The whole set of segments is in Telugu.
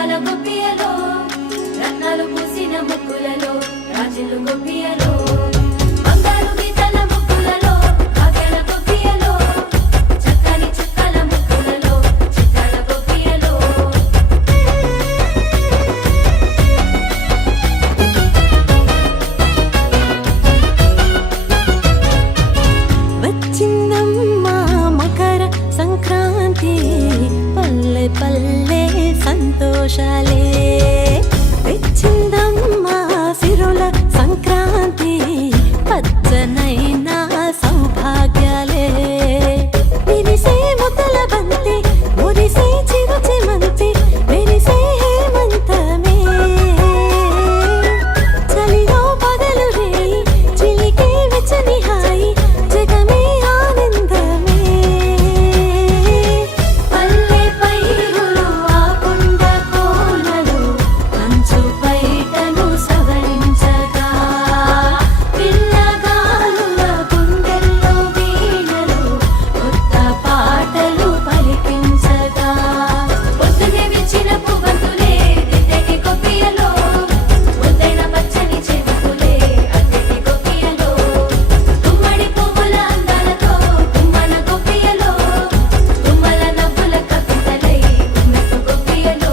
ముత్యాల గొప్పియలో రత్నాలు పూసిన ముక్కులలో రాజులు గొప్పియలో బంగారు గీతల ముక్కులలో భాగ్యాల గొప్పియలో చక్కని చుక్కల ముక్కులలో చిత్తాల గొప్పియలో వచ్చిందమ్మా మకర సంక్రాంతి పల్లె పల్లె సంతోషాలే తెచ్చిందమ్మా సిరుల సంక్రాంతి పచ్చనైన సౌభాగ్యాలే విరిసే ముద్దల బంతి మురిసే చిరుచెమంతి మెరిసే హేమంతమే చలిలో పగలు రేయి చిలికే వెచ్చని హాయి జగమే ఆనందమే పల్లె పైరులు ఆ కొండ కోనలు కంచు బయటను సవరించగా పిల్లగాలుల గుండెల్లో వీణలు కొత్త పాటలు పలికించగా పొద్దునే విచ్చిన పువ్వంతులే దిద్దెకి గొప్పియలో ముద్దైన పచ్చని చెవుకులే అద్దెకి గొప్పియలో గుమ్మడి పువ్వుల అందాలతో గుమ్మన గొప్పియలో గుమ్మల నవ్వుల కవితలై గుమ్మెత్తు గొప్పియలో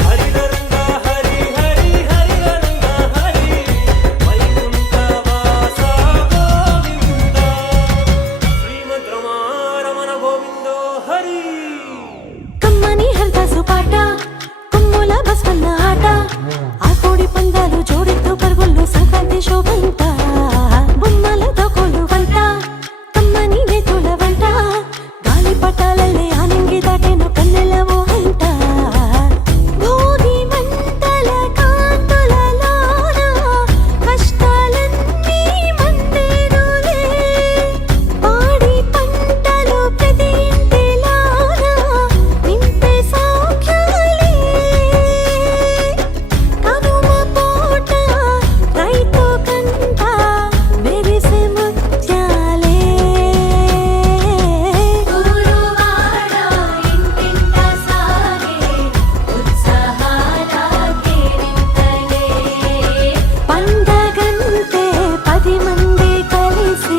హరిహరంగా హరి హరి హరిహరంగా హరి వైకుంఠవాస గోవింద శ్రీమద్రమారమణ గోవిందో హరి కమ్మని హరిదాసు పాట కొమ్ముల బస్వన్న ఆట ఆ కోడి పందాలు జోడెత్తు పరుగుళ్ళు సంక్రాంతి శోభంత బొమ్మల దోకోలు వంట కమ్మని నేతుల వంట గాలి పటాలల్లే ఆనంగి దాటెను కన్నెల ఓహంట భోగి మంటల కాంతులలోన కష్టాలన్నీ మందేరులే పాడి పంటలు ప్రతి ఇంటిలోన నింపే సౌఖ్యాలే కనుమ పూట రైతు కంట మెరిసే ముత్యాలే ఊరువాడ ఇంటింట సాగే ఉత్సాహాల కేరింతలే పండగంటే 10 మంది కలిసి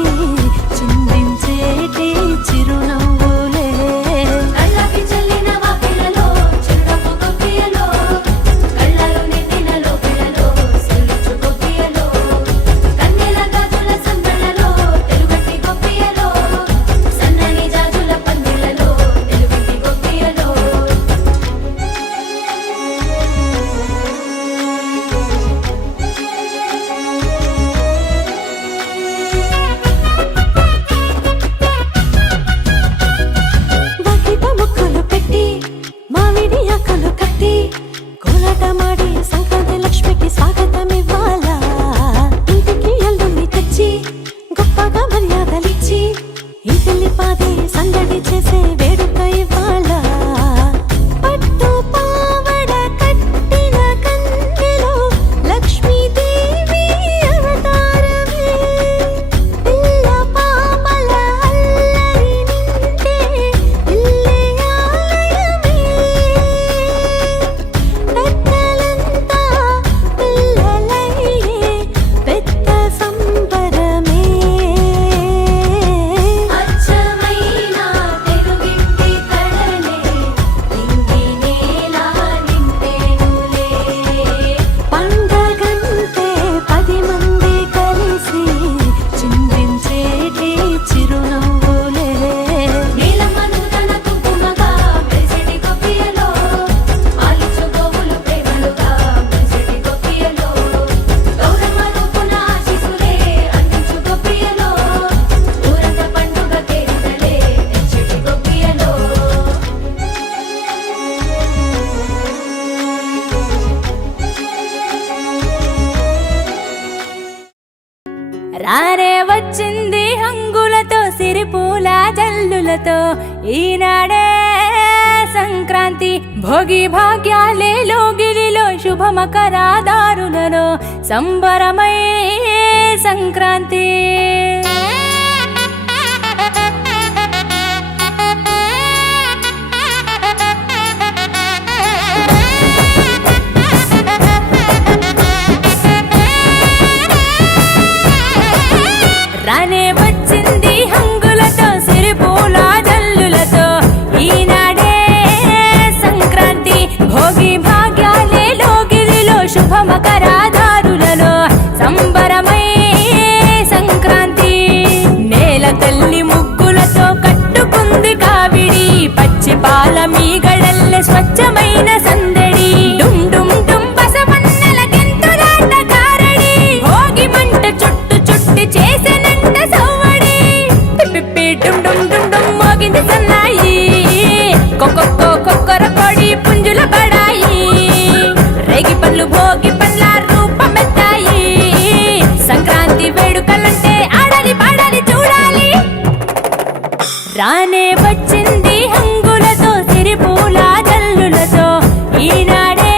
చిందించేటి చిరునవ్వులే కళ్ళకి చల్లిన వాకిలలో చిరునవ్వు గొప్పియలో కళ్ళలో నిండినలో పిల్లలో సిరులిచ్చు గొప్పియలో కన్నెల గాజుల సందళ్ళలో తెలుగట్టి గొప్పియలో సన్నని జాజుల పందిళ్ళలో తెలుగట్టి గొప్పియలో వాకిట ముక్కులు పెట్టి మామిడి ఆకులు కట్టి కోలాట మాడి సంక్రాంతి లక్ష్మికి స్వాగతం ఇవ్వాలా ఇంటికి అల్లుని తెచ్చి గొప్పగా మర్యాదలిచ్చి ఇంటిల్లి పాది సందడి చేసే వేడుక ఇవ్వాలా పట్టు పావడ కట్టిన కన్నెలో లక్ష్మీదేవి అవతారమే పిల్ల పాపల అల్లరి నిండే ఇల్లే ఆలయమే పెద్దలంతా పిల్లలయ్యే పెద్ద సంబరమే అచ్చమైన తెలుగింటి కళలే నింగి నేల నింపేనులే పండగంటే 10 మంది కలిసి చిందించేటి చిరునవ్వులే నీలమ్మను తన కుంకుమగా మెరిసెటి గొప్పియలో పాలించు గోవులు ప్రేమలుగా మెరిసెటి గొప్పియలో గౌరమ్మ రూపున ఆశీసులే అందించు గొప్పియలో ఊరంత పండుగ కేరింతలే తెచ్చెటి గొప్పియలో రారే వచ్చింది హంగులతో సిరిపూల జల్లులతో ఈనాడే సంక్రాంతి భోగి భాగ్యాలే లోగిలిలో శుభమకరాదారులలో సంబరమై సంక్రాంతి రానే వచ్చింది హంగులతో సిరిపూల జల్లులతో ఈనాడే సంక్రాంతి భోగి భాగ్యాలే లోగిలిలో శుభమకరాదారులలో సంబరమై సంక్రాంతి నేల తల్లి ముగ్గులతో కట్టుకుంది కావిడి పచ్చి పాల మీగడల్లె స్వచ్ఛమైన సందడి డుమ్ డుమ్ డుమ్ బసవన్నెల గెంతులాట కారడి భోగి మంట చుట్టు చుట్టి చేసెనంట సవ్వడి పిప్పి డుమ్ డుమ్ డుమ్ డుమ్ మోగింది సన్నాయి కొక్కొక్కో కొక్కర కొడి పుంజుల బడాయి రేగి పళ్ళు భోగి పండ్ల రూపమెత్తాయి సంక్రాంతి వేడుకలంటే ఆడాలి పాడాలి చూడాలి రానే వచ్చింది హంగులతో సిరిపూల జల్లులతో ఈనాడే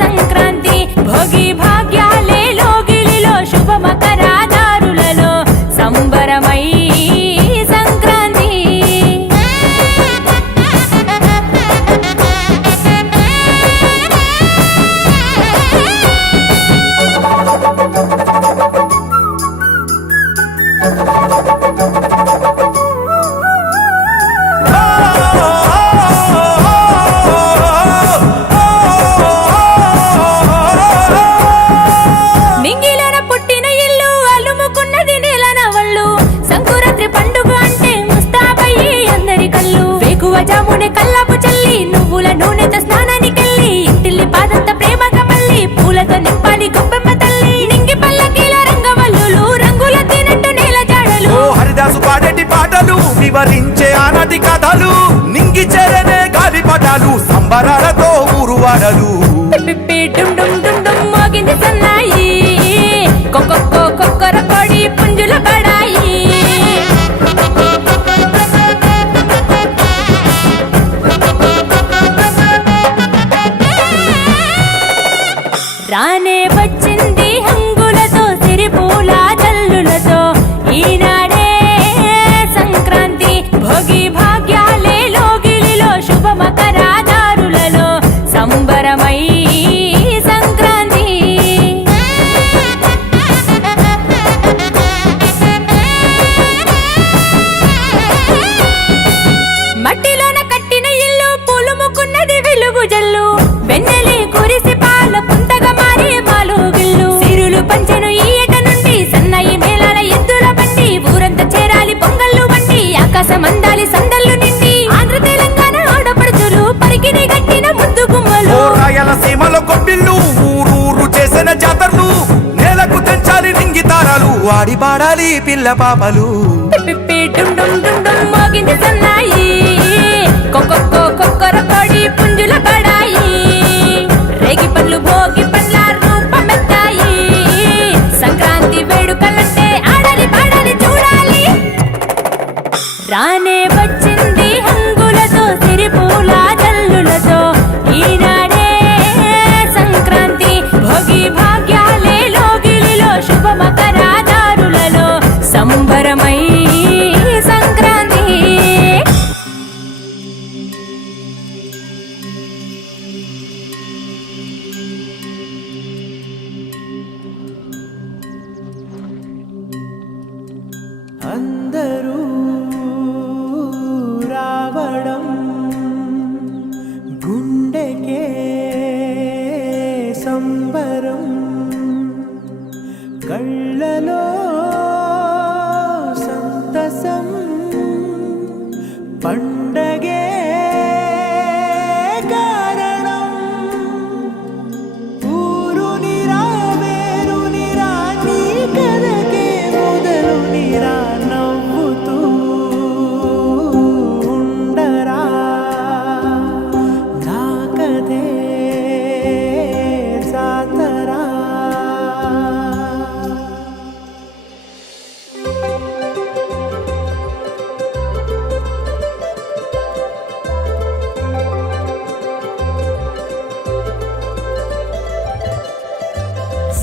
సంక్రాంతి భోగి భాగ్యాలే లోగిలిలో శుభమకరాదారులలో సంబరమై సంక్రాంతి నింగిలోన పుట్టిన ఇల్లు అలుముకున్నది నెలనవళ్ళు సంకురాత్రి పండుగ అంటే ముస్తాబయ్యి అందరి కళ్ళు వేకువ జామునే కల్లాపు చల్లి నువ్వుల నూనెతో స్నానానికెళ్ళి ఇంటిల్లి పాదంత ప్రేమగా మళ్ళీ పూలతో నింపాలి గొప్పెమ్మ తల్లి నింగి పల్లకీల రంగవల్లులు రంగుల తినట్టు నేల జాడలు ఓ హరిదాసు పాడేటి పాటలు వివరించే ఆనాటి కథలు నింగి చెరనే గాలిపటాలు సంబరాలతో ఊరువాడలు పిప్పి డుమ్ డుమ్ డుమ్ డుమ్ మోగింది సన్నాయి కొక్కొక్కో కొక్కర కొడి పుంజుల బడాయి రానే వచ్చింది హంగులతో సిరిపూల జల్లులతో ఈనాడే సంక్రాంతి భోగి భాగ్యాలే లోగిలిలో శుభమకరాదారులలో సంబరమై సంక్రాంతి మట్టిలోన కట్టిన ఇల్లు పులుముకున్నది వెలుగు జల్లు వెన్నెలి కురిసి పాల పుంతగా మారి మాలుగిల్లు సిరులు పంచెను ఈ ఏట నుండి సన్నాయి మేళాల ఎద్దుల బండి ఊరంతా చేరాలి పొంగళ్ళు వండి ఆకాశం అందాలి సందళ్ళు నిండి ఆంధ్ర తెలంగాణ ఆడపడుచులు పరికిని గట్టిన ముద్దు గుమ్మలు ఓ రాయలసీమలో కొబ్బిళ్ళు ఊరూరు చేసిన జాతరలు నేలకు తెంచాలి నింగి తారాలు ఆడి పాడాలి పిల్ల పాపలు పిప్పి డుమ్ డుమ్ డుమ్ డుమ్ మోగింది సన్నాయి కొక్కొక్కో కొక్కర కొడి పుంజుల బడాయి రేగి పళ్ళు భోగి పండ్ల రూపమెత్తాయి సంక్రాంతి వేడుకలంటే ఆడాలి పాడాలి చూడాలి రానే వచ్చింది హంగులతో సిరిపూల జల్లులతో ఈనాడే సంక్రాంతి భోగి భాగ్యాలే లోగిలిలో శుభమకరాదారులలో సంబరమై సంక్రాంతి అందరూ రావడం గుండెకే సంబరం కళ్ళలో సంతసం పండగే కారణం ఊరు నిరా వేరు నిరా నీ కథకే మొదలు నిరా నవ్వుతూ ఉండరా నా కథే జాతరా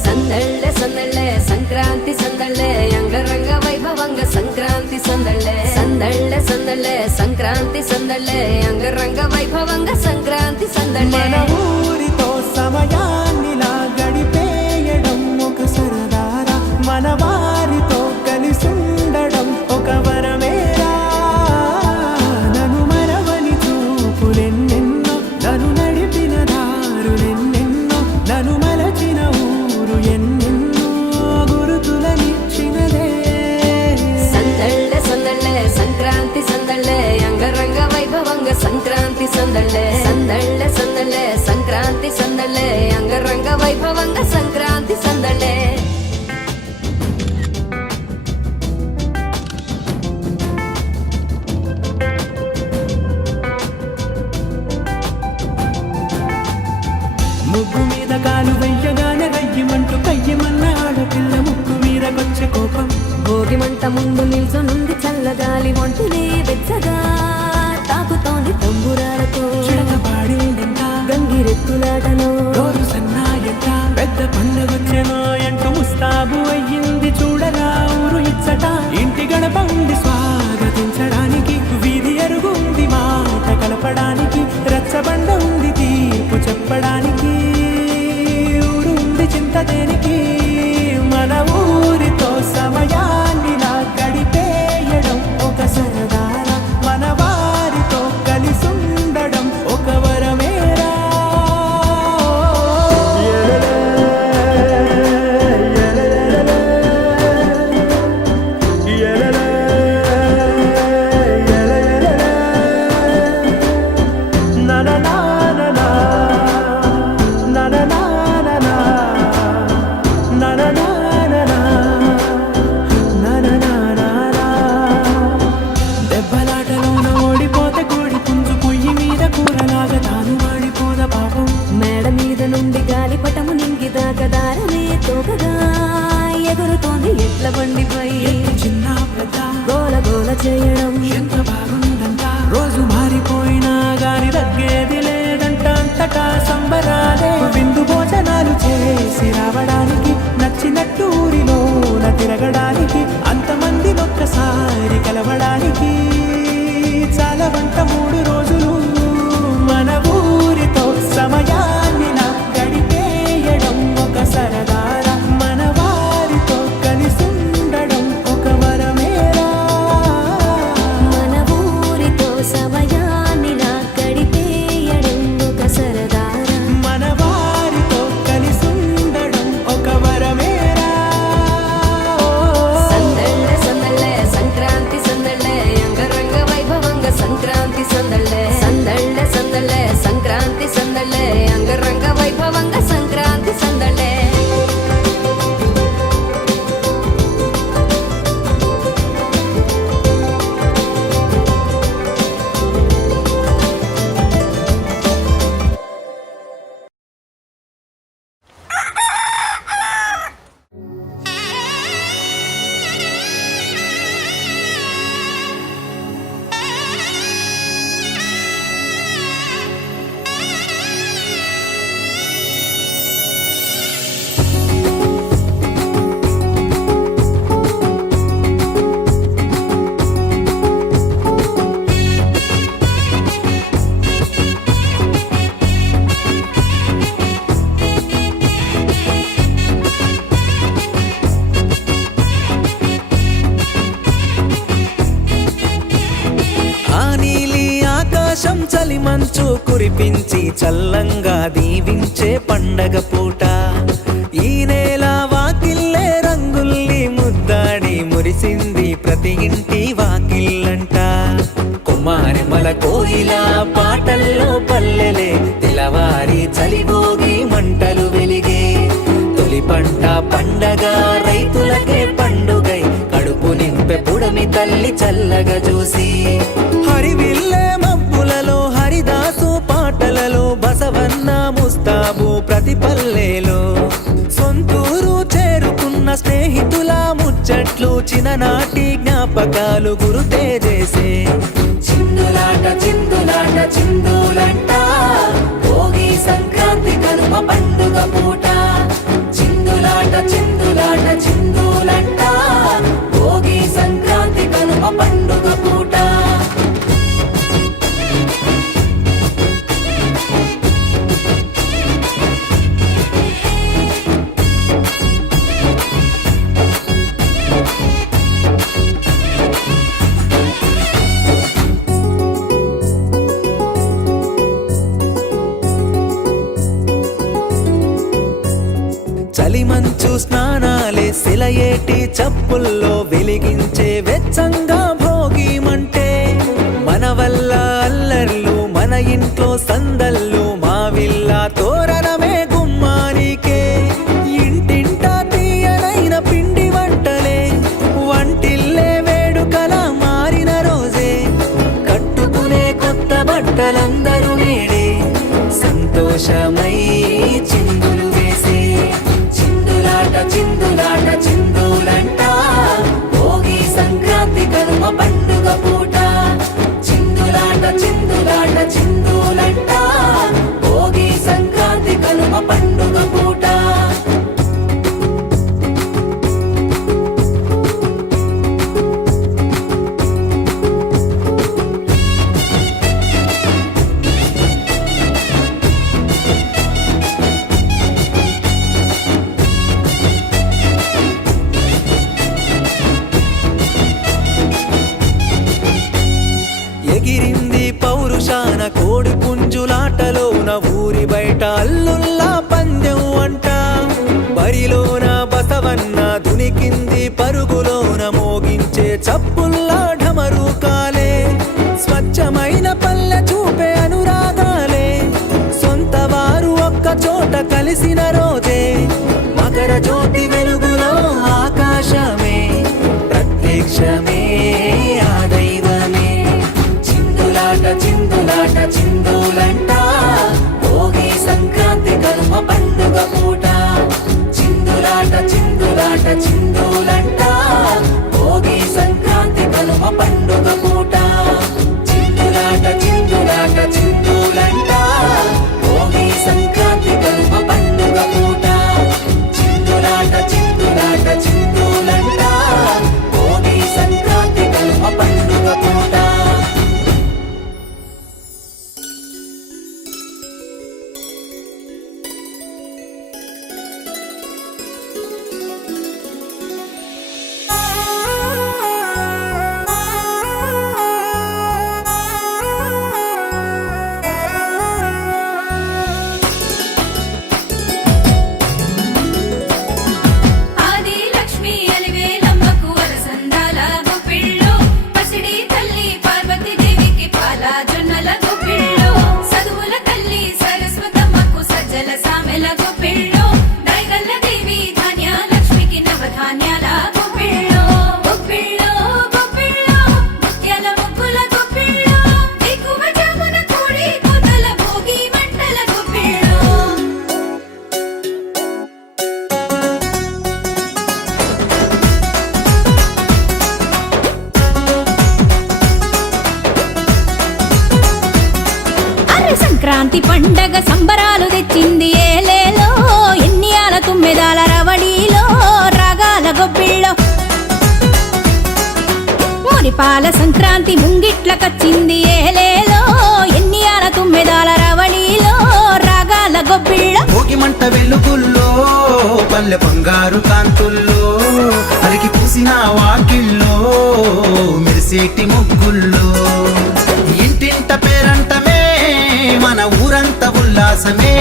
సందళ్ళే సందళ్ళే సంక్రాంతి సందళ్ళే అంగరంగ వైభవంగ సంక్రాంతి సందళ్ళే సందళ్ళే సందళ్ళే సంక్రాంతి సందళ్ళే అంగరంగ వైభవంగ సంక్రాంతి సందళ్ళే మన ఊరితో సమయాన్నిలా గడిపేయడం ఒక సరదారా మన వారితో కలిసుండడం ఒక వరమేరా నన్ను మరవని చూపులెన్నెన్నో నన్ను నడిపిన దారులెన్నెన్నో నన్ను మలచిన ఊరు ఎన్నెన్నో గురుతులనిచ్చినదే సందళ్ళే సందళ్ళే సంక్రాంతి సందళ్ళే అంగరంగ వైభవంగ సంక్రాంతి సందళ్ళే సందళ్ళే సందళ్ళే సంక్రాంతి సందళ్ళే అంగరంగ వైభవంగ సంక్రాంతి సందళ్ళే ముగ్గు మీద కాలు వెయ్యగానే రయ్యమంటూ కయ్యమన్న ఆడపిల్ల ముక్కు మీద కొచ్చే కోపం భోగి మంట ముందు నిల్చొనుంది చల్లగాలి ఒంటిని వెచ్చగా తాకుతోంది తంబురాలతో చిడక పాడిందంట గంగిరెత్తులాటలో రోజు సన్నాయంట పెద్ద పండగొచ్చెనో ఎంటూ ముస్తాబు అయ్యింది చూడరా ఊరు ఇచ్చట ఇంటి గడప ఉంది స్వాగతించడానికి వీధి అరుగుంది మాట కలపడానికి రచ్చబండ ఉంది తీర్పు చెప్పడానికి ఊరు ఉంది చింత దేనికి మన ఊరితో సమయాన్నిలా గడిపేయడం ఒక సరదారా మన వారితో కలిసుండడం ఒక వరమేరా na na na na na na na na na na na na na దెబ్బలాటలోన ఓడిపోతే కోడి పుంజు పొయ్యి మీద కూరలాగా తాను వాడిపోద పాపం మేడ మీద నుండి గాలిపటము నింగిదాకా దారమే తోకగా ఎగురుతోంది ఎట్ల బండిపై చిన్న పెద్ద గోల గోల చేయడం ఎంత బాగుందంట రోజు మారిపోయినా గాని తగ్గేది లేదంట అంతటా సంబరాలే విందు భోజనాలు చేసి రావడానికి నచ్చినట్టు ఊరిలోన తిరగడానికి అంతమంది ఒక్కసారి కలవడానికి చాలా వంట 3 రోజులు మన ఊరితో సమయాన్నిలా గడిపేయడం ఒక సరదారా మన వారితో కలిసుండడం ఒక వరమేరా మన ఊరితో సమయాన్నిలా గడిపేయడం ఒక సరదారా మన వారితో కలిసుండడం ఒక వరమేరా సందళ్ళే సందళ్ళే సంక్రాంతి సందళ్ళే అంగరంగ వైభవంగ సంక్రాంతి సందళ్ళే సందళ్ళే సందళ్ళే సంక్రాంతి సందళ్ళే అంగరంగ వైభవంగ సంక్రాంతి సందళ్ళే ఆకాశం చలి మంచు కురిపించి చల్లంగా దీవించే పండగ పూట ఈ నేల వాకిల్లే రంగుల్ని ముద్దాడి మురిసింది ప్రతి ఇంటి వాకిల్లంట కుమారిమల కోయిల పాటల్లో పల్లెలే తెలవారి చలిగోగి మంటలు వెలిగే తొలి పంట పండగ రైతులకే పండుగై కడుపు నింపె పుడమి తల్లి చల్లగా చూసి హరివిల్లే మబ్బులలో హరిదాసు పాటలలో బసవన్న ముస్తాబు ప్రతి పల్లెలో సొంతూరు చేరుకున్న స్నేహితుల ముచ్చట్లు చిన్ననాటి జ్ఞాపకాలు గురుతే చేసే చిందులాట చిందులాట చలిమంచు స్నానాలే సెలయేటి చప్పుల్లో వెలిగించే వెచ్చంగా భోగిమంటే మన వల్ల అల్లర్లు మన ఇంట్లో సందళ్ళు మా విల్ల తోరణమే గుమ్మానికే ఇంటింటా తీయనైన పిండి వంటలే వంటిల్లే వేడుకల మారిన రోజే కట్టుకునే కొత్త బట్టలందరూ నేడే సంతోషమై చిందులు వేసే చిందులాట చిందులాట చిందులంట భోగి సంక్రాంతి కనుమ పండుగ పూట చిందులాట చిందులాట చిందులంట భోగి సంక్రాంతి కనుమ పండుగ పూట ఎగిరింది పౌరుషాన కోడి పుంజులాటలోన ఊరి బయట అల్లుల్లా పందెం అంట బరిలోన బసవన్న దునికింది పరుగులోన మోగించే చప్పుల్లా ఢమరుకాలే స్వచ్ఛమైన పల్లె చూపే అనురాగాలే సొంత వారు ఒక్క చోట కలిసిన రోజే మకర జ్యోతి వెలుగులో ఆకాశమే ప్రత్యక్షమే ఆ దైవమే చిందులాట చిందులాట చిందులంట భోగి సంక్రాంతి కనుమ పండుగ పూట చిందులాట చిందులాట చిందులంట భోగి సంక్రాంతి కనుమ పండుగ పూట చిందులాట చిందులాట చిందులంట భోగి సంక్రాంతి కనుమ పండుగ పూట చిందులాట చిందులాట చిందులంట భోగి సంక్రాంతి కనుమ పండుగ పూట ఆది లక్ష్మి అలివేలమ్మకు వరసందాల గొప్పిళ్ళు పసిడి తల్లి పార్వతీ దేవికి పాల జొన్నల గొప్పిళ్ళు చదువుల తల్లి సరస్వతమ్మకు సజ్జల సామెల గొప్పిళ్ళు దైగల్ల దేవి ధాన్య లక్ష్మికి నవధాన్యాల గొప్పిళ్ళు గొప్పిళ్ళు గొప్పిళ్ళు ముత్యాల ముగ్గుల గొప్పిళ్ళు ఎక్కువ జామున కోడి కూతల భోగి మంటల గొప్పిళ్ళు అరే సంక్రాంతి పండగ సంబరాలు తెచ్చింది ఏలేలో ఎన్నియాల తుమ్మెదాల రవడిలో రాగాల గొప్పిళ్ళో మురిపాల సంక్రాంతి ముంగిట్లకొచ్చింది ఏలేలో ఎన్నియాల తుమ్మెదాల రవడిలో రాగాల గొప్పిళ్ళో భోగి మంట వెలుగుల్లో పల్లె బంగారు కాంతుల్లో అలికి పూసిన వాకిల్లో మెరిసేటి ముగ్గుల్లో ఇంటింట పేరంటమే మన ఊరంతా ఉల్లాసమే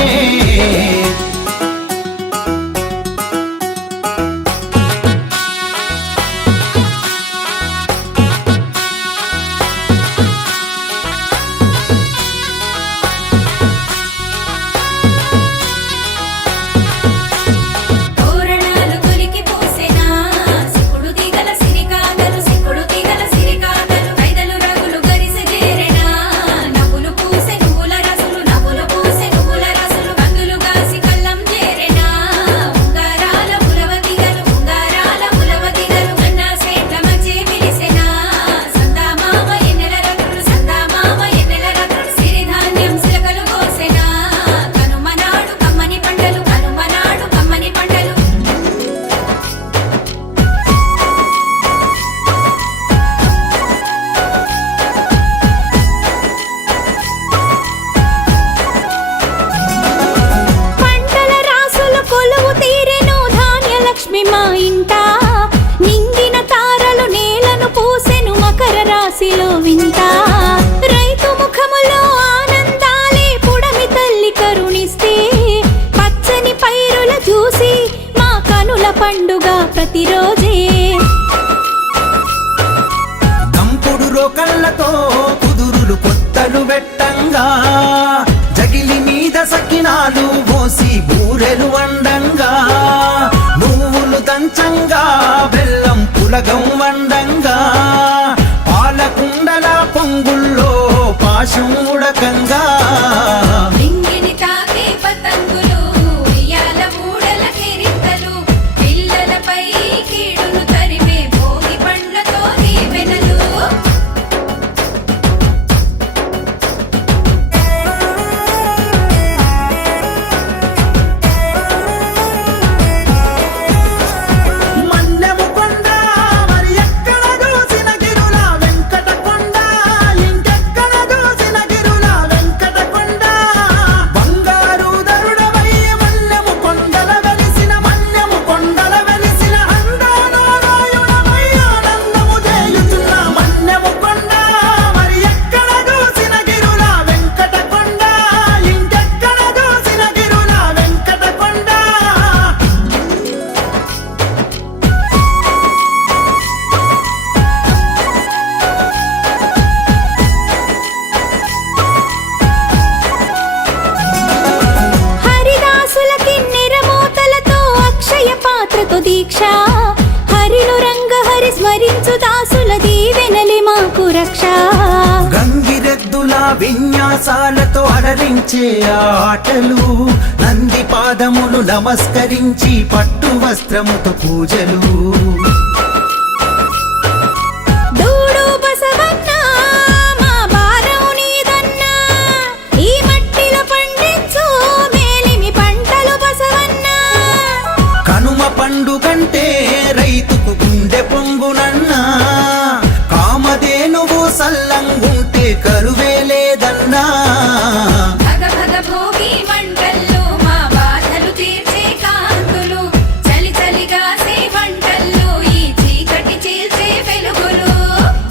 తోరణాలు కొలికి పోసెనా సిక్కుడు తీగల సిరికాతలు సిక్కుడు తీగల సిరికాతలు ఐదలు రగులు గరిసె చేరెనా నవ్వులు పూసె నువ్వుల రసులు నవ్వులు పూసె నువ్వుల రసులు కందులు గాసి కల్లం చేరెనా ఉంగారాల ఉలవ దిగలు గన్నా సేట్ల మధ్య పిలిసెనా సందా మామ ఎన్నెల రతులు సిరిధాన్యం సిలకలు కోసెనా కనుమనాడు కమ్మని పంటలు పంటల రాసుల కొలువు తీరెను ధాన్యలక్ష్మి మా ఇంట నింగిన తారలు నేలను పూసెను మకర రాశిలో వింత రైతు ముఖములో ఆనందాలే పుడమి తల్లి కరుణిస్తే పచ్చని పైరుల చూసి మా పండుగ ప్రతిరోజే. దంపుడు రోకళ్ళతో కుదురులు కొత్తలు వెట్టంగా, జగిలి మీద సకినాలు పోసి బూరెలు వండంగా, నువ్వులు దంచంగా బెల్లం పులగం వండంగా, పాలకుండల పొంగుల్లో పాశం ఉడకంగా. రింగిని తాకే పతంగులు, ఉయ్యాల ఊడల కిరీటలు, పిల్లలపై కీడును తరిమే భోగి పండ్లతో దీవెనలు. మన్నెము కొండ మరి ఎక్కడ చూసిన గిరుల వెంకటకొండ, ఇంకెక్కడ చూసిన గిరుల వెంకటకొండ. బంగారు దరుడవై మన్నెము కొండల వెలిసిన, మన్నెము కొండల వెలిసిన అందానారాయణమై ఆనందము చేయుచున్న మన్నెము కొండ మరి ఎక్కడ చూసిన గిరుల వెంకటకొండ, ఇంకెక్కడ చూసిన గిరుల వెంకటకొండ. హరిదాసులకి నిరమోతలతో అక్షయ పాత్రతో దీక్ష, హరిను రంగ హరి స్మరించు దాసుల దీవెనలి మాకు రక్ష. గంగిరెద్దుల విన్యాసాలతో అలరించే ఆటలు, నంది పాదములు నమస్కరించి పట్టు వస్త్రముతో పూజలు. దూడు బసవన్న మా భారం నీదన్నా, ఈ మట్టిలో పండించు మేలిమి పంటలు బసవన్న. కనుమ పండుగంటే రైతుకు గుండె పొంగునన్నా, కామధేనువు సల్లంగుంటే కరువే లేదన్నా. భగ భగ భోగి మంటల్లో మా బాధలు తీర్చే కాంతులు, చలి చలిగాసే వంటల్లో ఈ చీకటి చీల్చే వెలుగులు.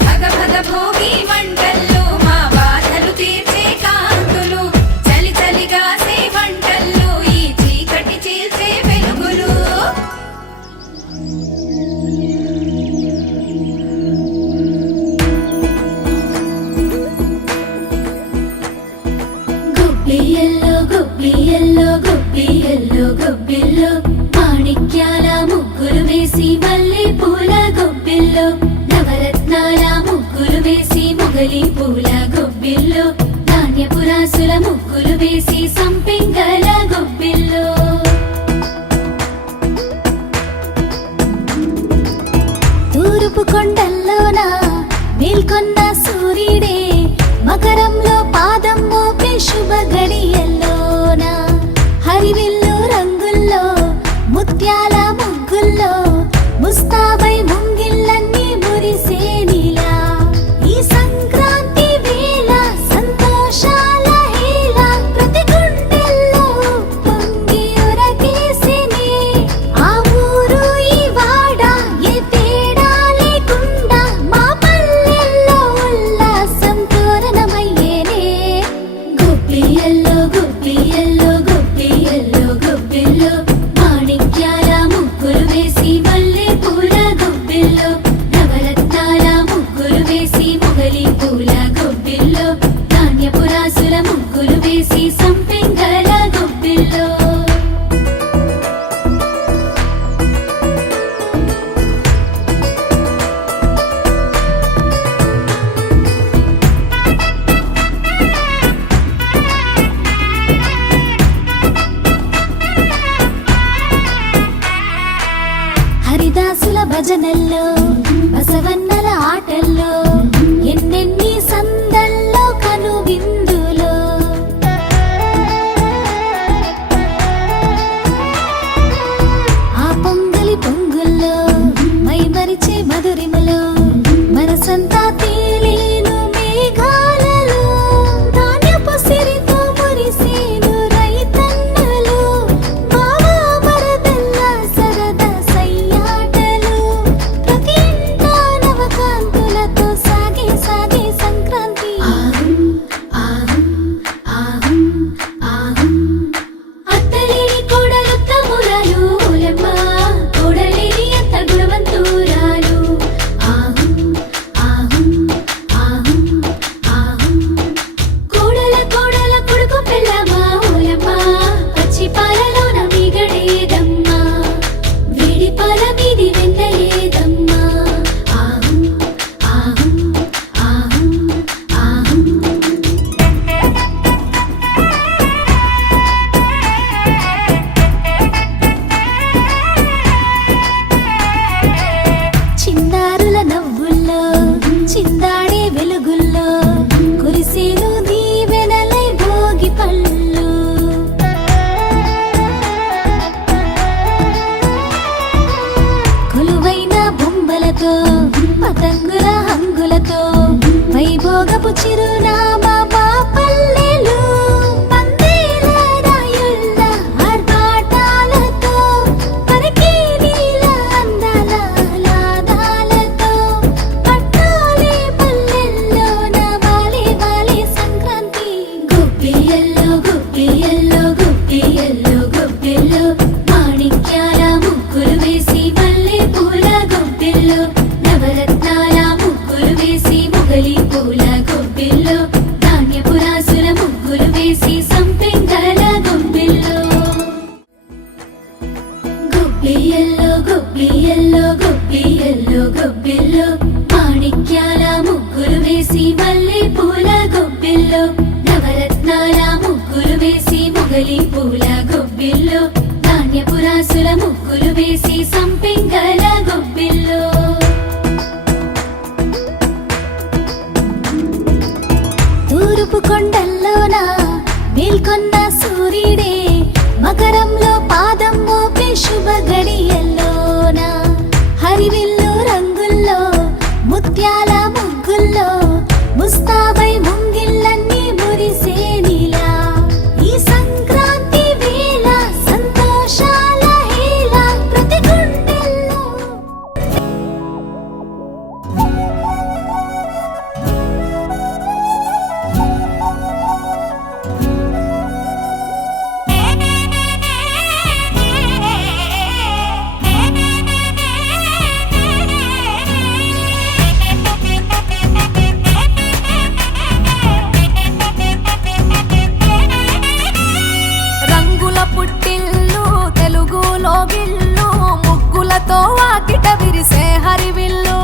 భగ భగ భోగి మంటల్లో మా బాధలు తీర్చే కాంతులు, చలి చలిగాసే వంటల్లో ఈ చీకటి చీల్చే వెలుగులు. గుబ్బియల్లో గుబ్బియల్లో గుబ్బియల్లో గుబ్బిల్లో, మాణిక్యాల ముగ్గులు వేసి మల్లె పూల గుబ్బిల్లో, నవరత్నాల ముగ్గులు వేసి మొగలి పూల గుబ్బిల్లో, ధాన్యపు రాసుల ముగ్గులు వేసి సంపెంగల గుబ్బిల్లో. తూర్పు కొండల్లోన మేల్కొన్న సూర్యుడే, మకరంలో పాదం మోపే శుభ గడియల్లోన, హరివిల్లు రంగుల్లో ముత్యాల ముగ్గుల్లో, ముస్తాబై ముంగిళ్ళన్నీ మురిసే నీలా. ఈ సంక్రాంతి వేళ సంతోషాల హేళ, ప్రతి గుండెల్లో పొంగి ఉరకేసినే. ఆ ఊరు ఈ వాడ ఏ తేడా లేకుండా, మా పల్లెల్లో ఉల్లాసం తోరణమయ్యేనే. గుబ్బియల్లో గుబ్బియల్లో గుబ్బియల్లో గుబ్బిల్లో, మాణిక్యాల ముగ్గులు వేసి మల్లె పూల గుబ్బిల్లో, నవరత్నాల ముగ్గులు వేసి మొగలి పూల గుబ్బిల్లో, ధాన్యపు రాసుల ముగ్గులు వేసి సంపెంగల గుబ్బిల్లో. హరిదాసుల భజనల్లో, బసవన్నల ఆటల్లో, ఎన్నెన్ని సందల్లో కనువిందులో. ఆ పొంగలి పొంగుల్లో మైమరిచే మధురిమలో, మనసంతా తేలేను మేఘాలలో, ధాన్యపు సిరితో మురిసేను రైతన్నలు, బావా మరదల్ల సరదా సయ్యాటలు, ప్రతి ఇంటా నవకాంతులతో సాగే సాగే సంక్రాంతి. ఆహుం ఆహుం ఆహుం ఆహుం, అత్తలేని కోడలు తమ్మురాలు ఓలెమ్మ, కోడలి రంగుల హంగులతో వైభోగపు చిరునామా మా పల్లెలు పందేల రాయుళ్ళ ఆర్భాటాలతో పరికి నీల అందాల లాదాలతో పట్టాలే పల్లెల్లో నా బాలే బాలే సంక్రాంతి గుబ్బియల్లో గుబ్బియల్లో గుబ్బియల్లో గుబ్బిల్లో మాణిక్యాల ముగ్గులు వేసి మల్లె పూల గుబ్బిల్లో నవరత్నాల ముగ్గులు వేసి మొగలి పూల గుబ్బిల్లో ధాన్యపు రాసుల ముగ్గులు వేసి సంపెంగల గుబ్బిల్లో గుబ్బియల్లో గుబ్బియల్లో గుబ్బియల్లో గుబ్బిల్లో మాణిక్యాల ముగ్గులు వేసి మల్లె పూల గుబ్బిల్లో నవరత్నాల ముగ్గులు వేసి మొగలి పూల గుబ్బిల్లో ధాన్యపు రాసుల ముగ్గులు వేసి సంపెంగల గుబ్బిల్లో తూర్పు కొండల్లోన మేల్కొన్న సూర్యుడే మకరంలో పాదం మోపే శుభ గడియల్లోన హరివిల్లు రంగుల్లో ముత్యాల ముగ్గుల్లో ముస్తాబై ముంగిళ్ళన్నీ మురిసే నీలా ఈ సంక్రాంతి వేళ సంతోషాల హేళ ప్రతి గుండెల్లో రంగుల పుట్టిల్లు తెలుగులో గిల్లు ముగ్గులతో వాకిట విరిసే హరివిల్లు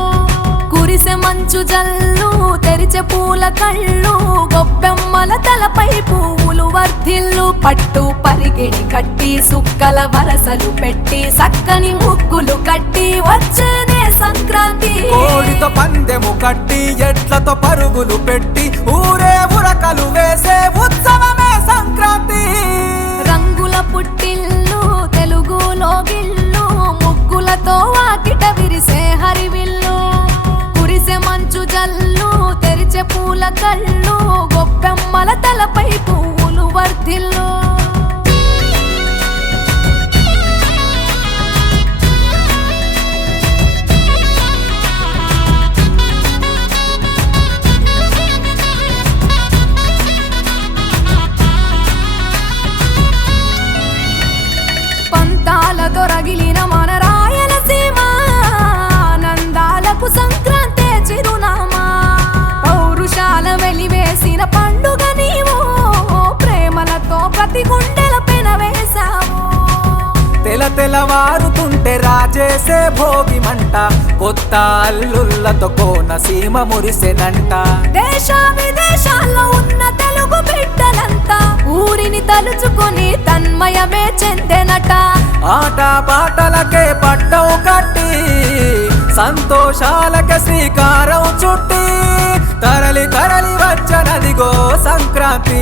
కురిసె మంచు జల్లు తెరిచే పూల కళ్ళు గొప్పెమ్మల తలపై పువ్వులు వర్ధిల్లు పట్టు పరిగెడి కట్టి సుక్కల వరసలు పెట్టి సక్కని ముగ్గులు కట్టి వచ్చేనే సంక్రాంతి కోడితో పందెము కట్టి ఎట్లతో పరుగులు పెట్టి ఊరే ఉరకలు వేసే ఉత్సవమే సంక్రాంతి రంగుల పుట్టిల్లు తెలుగులో గిల్లు ముగ్గులతో వాకిట విరిసే హరివిల్లు కురిసె మంచు జల్లు తెరిచే పూల కళ్ళు గొప్పెమ్మల తలపై పువ్వులు వర్ధిల్లు పంతాలతో రగిలిన మన రాయలసీమ ఆనందాలకు సంక్రాంతి చిరునామా పౌరుషాల వెలివేసిన పండుగ నీవు ప్రేమలతో ప్రతి గుండెల పెనవేశావు తెలవారుతుంటే రాజేసే భోగి మంట కొత్త అల్లుళ్ళతో కోనసీమ మురిసెనంట దేశ విదేశాల్లో ఉన్న తెలుగు బిడ్డలంతా ఊరిని తలుచుకుని తన్మయమే చెందెనట ఆట పాటలకే పట్టం కట్టి సంతోషాలకే శ్రీకారం చుట్టి తరలి తరలి వచ్చనదిగో సంక్రాంతి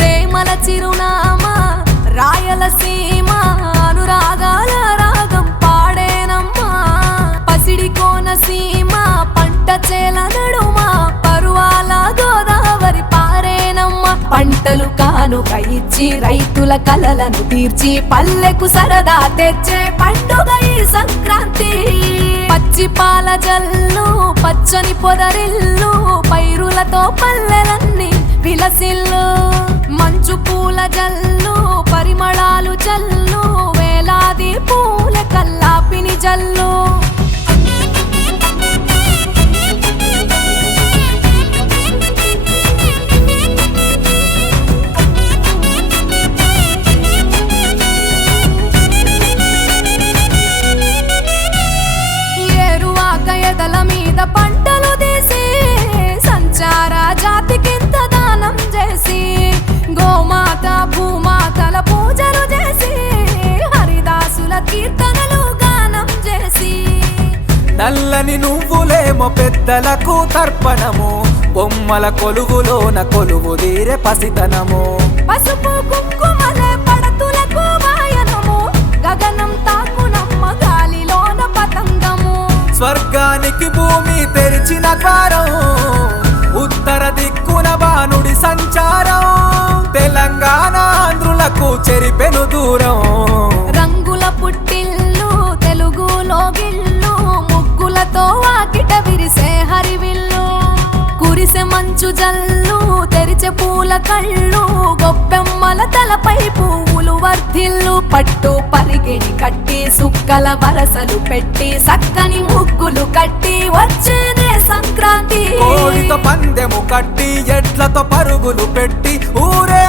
ప్రేమల చిరునామా రాయలసీమ అనురాగాల రాగం పాడేనమ్మా పసిడి కోనసీమ పంట చేల నడుమ పరువాల గోదావరి పారేనమ్మా పంటలు కానుక ఇచ్చి రైతుల కలలను తీర్చి పల్లెకు సరదా తెచ్చే పండుగ ఈ సంక్రాంతి పచ్చి పాల జల్లు పచ్చని పొదరిల్లు పైరులతో పల్లెలన్నీ విలసిల్లు మంచు పూల జల్లు పరిమళాలు జల్లు వేలాది పూల కల్లాపిని జల్లు ఏరువాక ఎదల మీద పంటలు తీసి సంచార జాతికింత దానం చేసి గోమాత భూమాతల పూజలు చేసి హరిదాసుల కీర్తనలు గానం చేసి నల్లని నువ్వులేమో పెద్దలకు తర్పణము బొమ్మల కొలువులోన కొలువు తీరే పసితనము పసుపు కుంకుమలే పడతులకు వాయనము గగనం తాకునమ్మ గాలిలోన పతంగము స్వర్గా స్వర్గానికి భూమి తెరిచిన ద్వారం ఉత్తర దిక్కున బాణుడి సంచారం తెలంగాణ ఆంధ్రులకు చెరిపెను దూరం రంగుల పుట్టిల్లు తెలుగులో గిల్లు ముగ్గులతో వాకిట విరిసే హరివిల్లు కురిసె మంచు జల్లు తెరిచే పూల కళ్ళు గొప్పెమ్మల తలపై పువ్వులు వర్ధిల్లు పట్టు పరిగిణి కట్టి సుక్కల వరసలు పెట్టి సక్కని ముగ్గులు కట్టి వచ్చేదే సంక్రాంతి కోడితో పందెము కట్టి ఎడ్లతో పరుగులు పెట్టి ఊరే